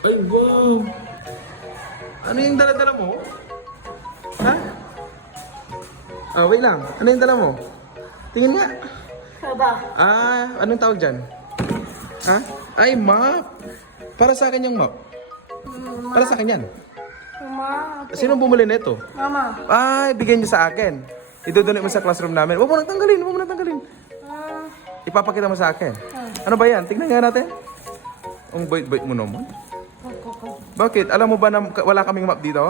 Ay, wow. Ano yung dala-dala mo? Ha? Ah, wait lang. Ano yung dala mo? Tingin nga. Saba. Anong tawag dyan? Ha? Ay, map. Para sa akin yung map. Para sa akin yan. Mama. Sino bumili nito? Mama. Ay, bigyan niyo sa akin. Idudunit mo sa classroom namin. Huwag mo nang tanggalin, huwag mo nang tanggalin. Ipapakita mo sa akin. Ano ba yan? Tignan nga natin. Ang bait-bait mo naman. Bakit? Alam mo ba na wala kaming map dito?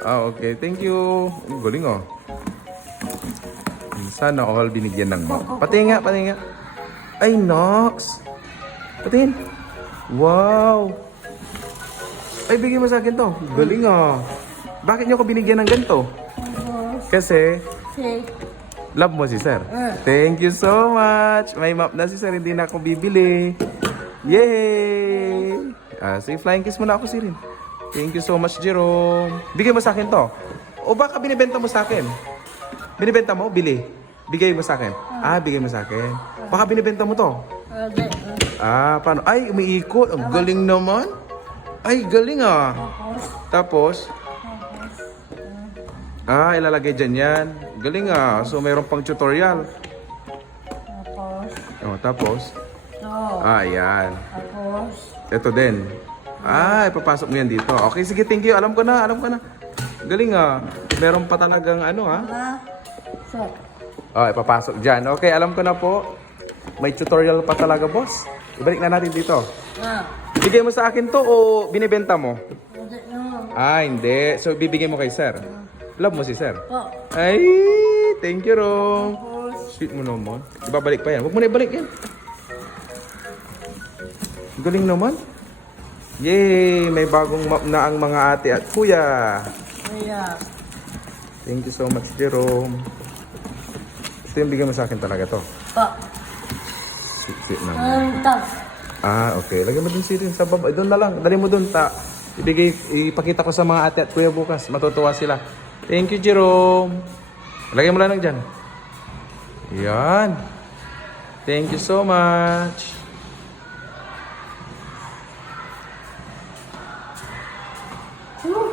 Okay. Thank you. Ang galing oh. Sana all binigyan ng map. Pati nga, pati nga. Ay, Nox. Patingin. Wow. Ay, bigyan mo sa akin to. Galing ah. Bakit niyo ako binigyan ng ganito? Kasi, love mo si sir. Thank you so much. May map na si sir. Hindi na ako bibili. Yay! Say flying kiss muna ako si Rin. Thank you so much, Jerome. Bigay mo sa akin to. O baka binibenta mo sa akin? Binibenta mo? Bili. Bigay mo sa akin. Bigay mo sa akin. Baka binibenta mo to. Paano? Ay, umiikot. Ang galing naman. Ay, galing ah. Tapos, ilalagay dyan yan. Galing ah. So, mayroon pang tutorial. Tapos. Ayan. Ito din. Ipapasok mo yan dito. Okay, sige, thank you. Alam ko na, alam ko na. Galing ah. Meron pa talagang ano ah. Ipapasok dyan. Okay, alam ko na po. May tutorial pa talaga, boss. Ibalik na natin dito. Bigay mo sa akin to o binibenta mo? Hindi. So, bibigay mo kay sir. Love mo si sir? Ay, thank you, Rom. Sweet mo naman. Ibabalik pa yan. Huwag mo na ibalik yan. Galing naman. Yay! May bagong map na ang mga ate at kuya. Thank you so much, Jerome. Ito yung bigay mo sa akin talaga to. Sweet naman. Okay. Lagyan mo dun si Rin sa baba. Doon na lang. Dali mo dun. Ipakita ko sa mga ate at kuya bukas. Matutuwa sila. Thank you, Jerome. Lagyan mo lang dyan. Yan. Thank you so much.